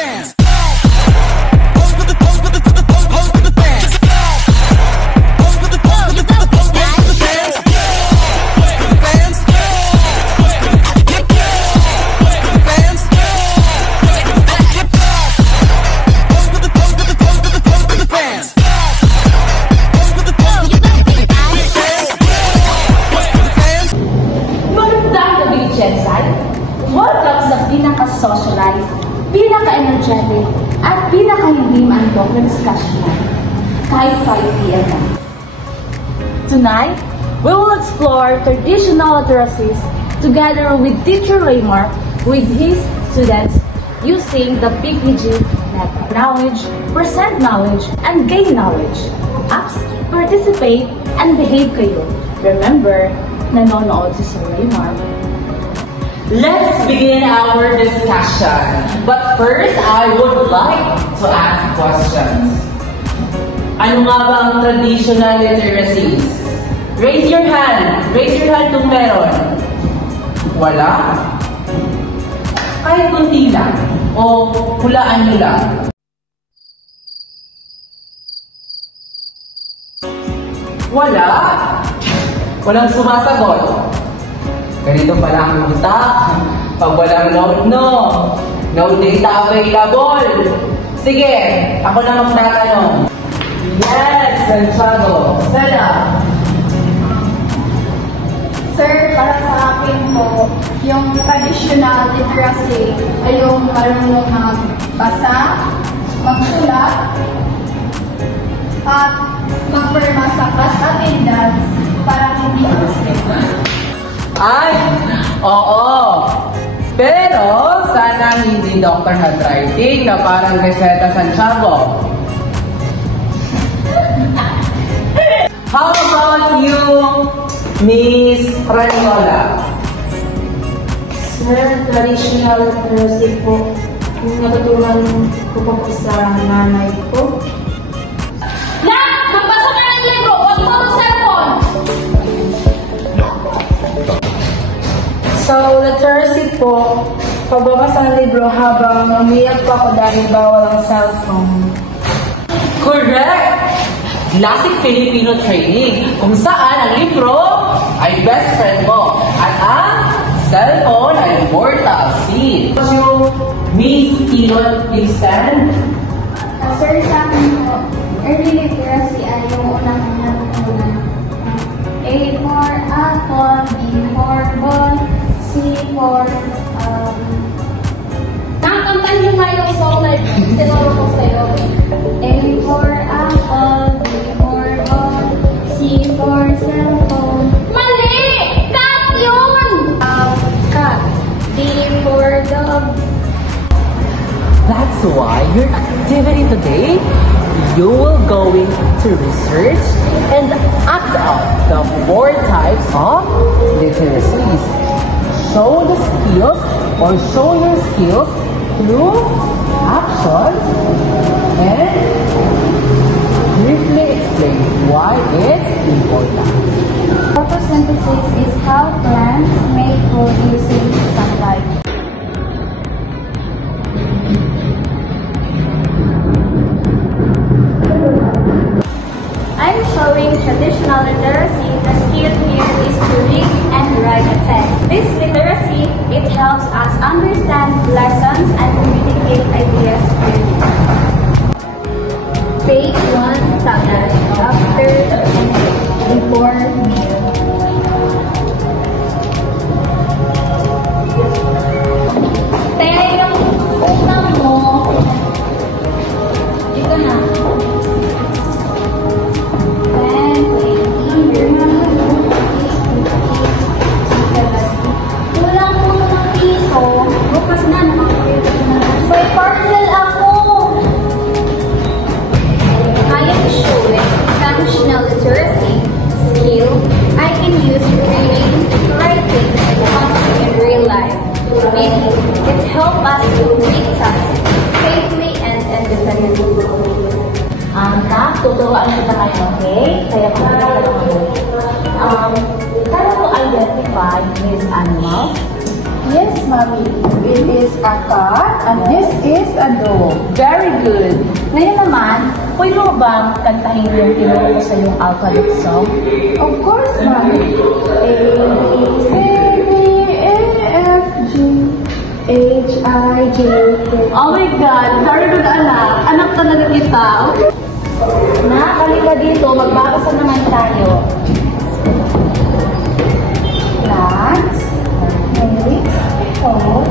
fans. Welcome sa pinaka-socialized, pinaka-energetic, at pinaka-hindi maantok na discussion kahit 5 p.m. na. Tonight, we will explore traditional literacies together with Teacher Raymar with his students using the PPG method. Knowledge, present knowledge, and gain knowledge. Ask, participate, and behave kayo. Remember, nanonood si Sir Raymar. Let's begin our discussion. But first, I would like to ask questions. Ano nga ba ang traditional literacies? Raise your hand. Raise your hand kung meron. Wala? Kahit kunti lang. O hulaan nyo lang. Wala? Walang sumasagot. Ganito pala ang utak. Pag walang note, no data available. Sige, ako na magtatanong. Yes, Santiago. Stella. Sir, para sa akin po, yung traditional literacy ay yung marunong magbasa, magsulat, at magpirma sa class attendance para hindi absent. Ay, oo. Pero, sana hindi doctor handwriting na parang Reseta Santiago. How about you, Miss Raniola? Sir, traditional literacy po. Yung natutunan ko pa po sa nanay ko. Magbasa ka ng libro! Huwag mo ang cellphone! So, literacy po, pagbabasa ng libro habang umiyak pa ako dahil bawal ang cellphone. Correct! Classic Filipino training, kung saan ang libro ay best friend mo at ang cellphone ay mortal sin. Miss Elon, please stand. Sir, sa akin po, early literacy ay yung unang natutunan. A for apple, B for ball, C for Nakakantan niyo nga yung song na tinuro ko sa'yo. A for apple, B for ball, C for cellphone. Mali! Cut yun! Cat. D for dog. That's why your activity today, you will going to research and act out the 4 types of literacies. Show the skills or show your skills through actions and briefly explain why it's important. Photosynthesis is how plants make food using sunlight. I'm showing traditional literacy. The skill here is to read and write a text. This literacy, it helps us understand lessons and communicate ideas clearly. Page 1, Tagal, after and before meal. Kaya yung utang mo, dito na. Kulang mo ng piso, bukas na may parcel ako. I am showing traditional literacy skill I can use reading, writing, and talking in real life. It helps us to read tasks safely and independently. Tuturuan kita ngayon, okay? Kaya kung hindi ka naman kaya to identify these animals. Yes, Mommy. It is a cat and this is a dog. Very good. Ngayon naman, pwede mo bang kantahin yung tinuro ko sa yung alphabet song? Of course, Mommy. A, B, C, D, E, F, G, H, I, J, K. Oh my God, very good anak. Anak talaga kita. Halika dito, magbabasa naman tayo. Plants, eggs, hope,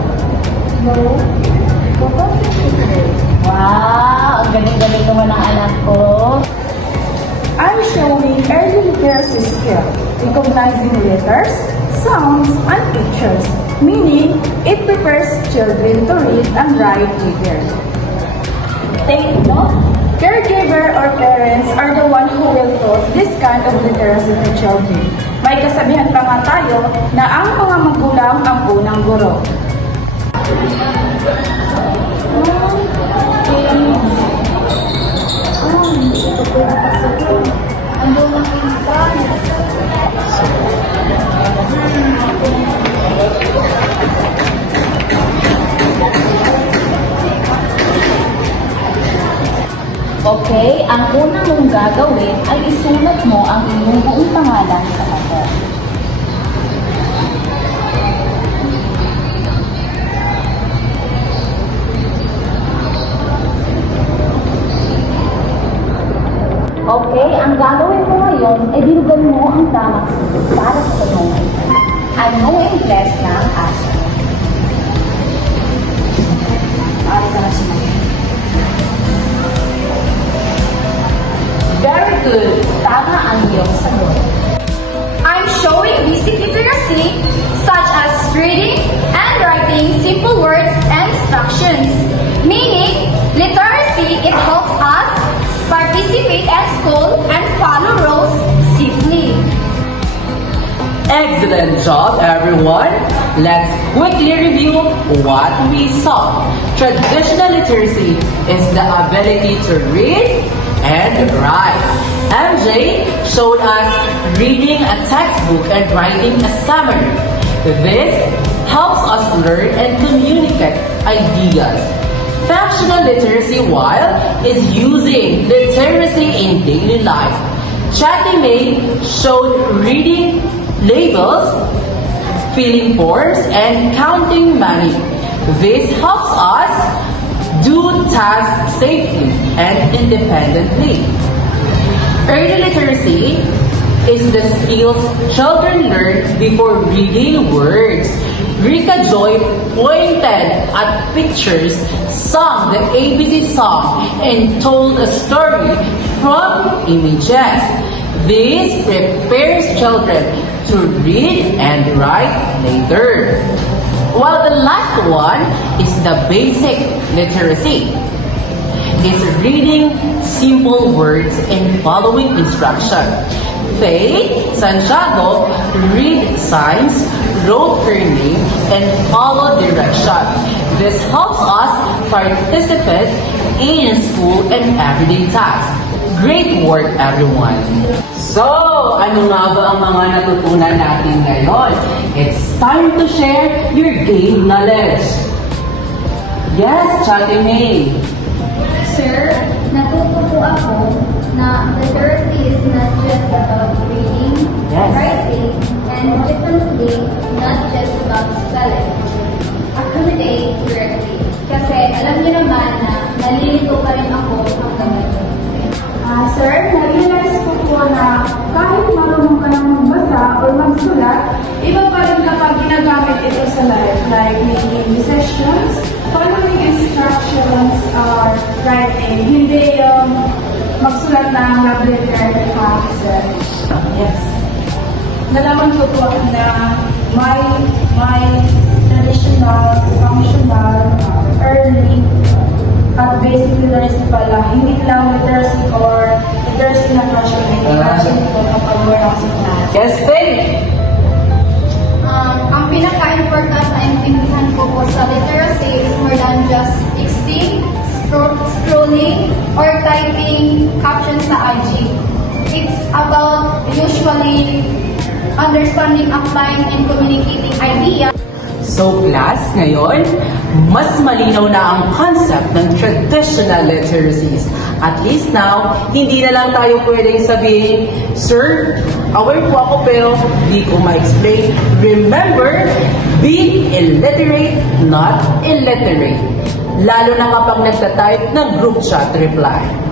low, Wow, ang galing-galing naman ng anak ko. I'm showing early literacy skill, recognizing letters, sounds, and pictures, meaning it prepares children to read and write later. Take note. Caregiver or parents are the one who will taught this kind of literacy to children. May kasabihan pa nga tayo na ang mga magulang ang unang guro. Okay, ang una mong gagawin ay isulat mo ang iyong buong pangalan sa papel. Okay, ang gagawin mo ngayon ay dilugan mo ang tamang sagot para sa tanong. Anong Ingles ng aso? Para ka na sumagot. Very good. Tama ang iyong sagot. I'm showing basic literacy such as reading and writing simple words and instructions. Meaning, literacy, it helps us participate at school and follow rules safely. Excellent job, everyone! Let's quickly review what we saw. Traditional literacy is the ability to read and write. MJ showed us reading a textbook and writing a summary. This helps us learn and communicate ideas. Functional literacy, while is using literacy in daily life. Chatty May showed reading labels, filling forms, and counting money. This helps us do tasks safely and independently. Early literacy is the skills children learn before reading words. Rika Joy pointed at pictures, sung the ABC song, and told a story from images. This prepares children to read and write later. While the last one is the basic literacy. It's reading simple words and following instruction. Faith Santiago read signs, wrote her name, and followed direction. This helps us participate in school and everyday tasks. Great work, everyone! So, ano nga ba ang mga natutunan natin ngayon? It's time to share your game knowledge. Yes, Chatty May. Sir, natuto po ako na literacy is not just about reading, Yes. writing, and definitely not just about spelling. Accommodate correctly. Kasi alam niyo naman na nalilito pa rin ako hanggang ngayon. Sir, na-realize ko po na kahit marunong ka ng magbasa or magsulat, iba pa rin kapag ginagamit ito sa life, like making decisions, following instructions, or writing. Hindi yung magsulat ng laboratory research. Yes. Nalaman ko po na may traditional, functional, early, at basic literacy pala, hindi lang literacy or literacy na fashion po kapag we're not sa class. Yes, Faith. Ang pinaka-important na intindihan ko po sa literacy is more than just texting, scrolling, or typing captions sa IG. It's about usually understanding, applying, and communicating ideas. So class, ngayon, mas malinaw na ang concept ng traditional literacies. At least now, hindi na lang tayo pwedeng sabihin, Sir, aware po ako pero di ko ma-explain. Remember, be illiterate, not illiterate. Lalo na kapag nagtatype ng group chat reply.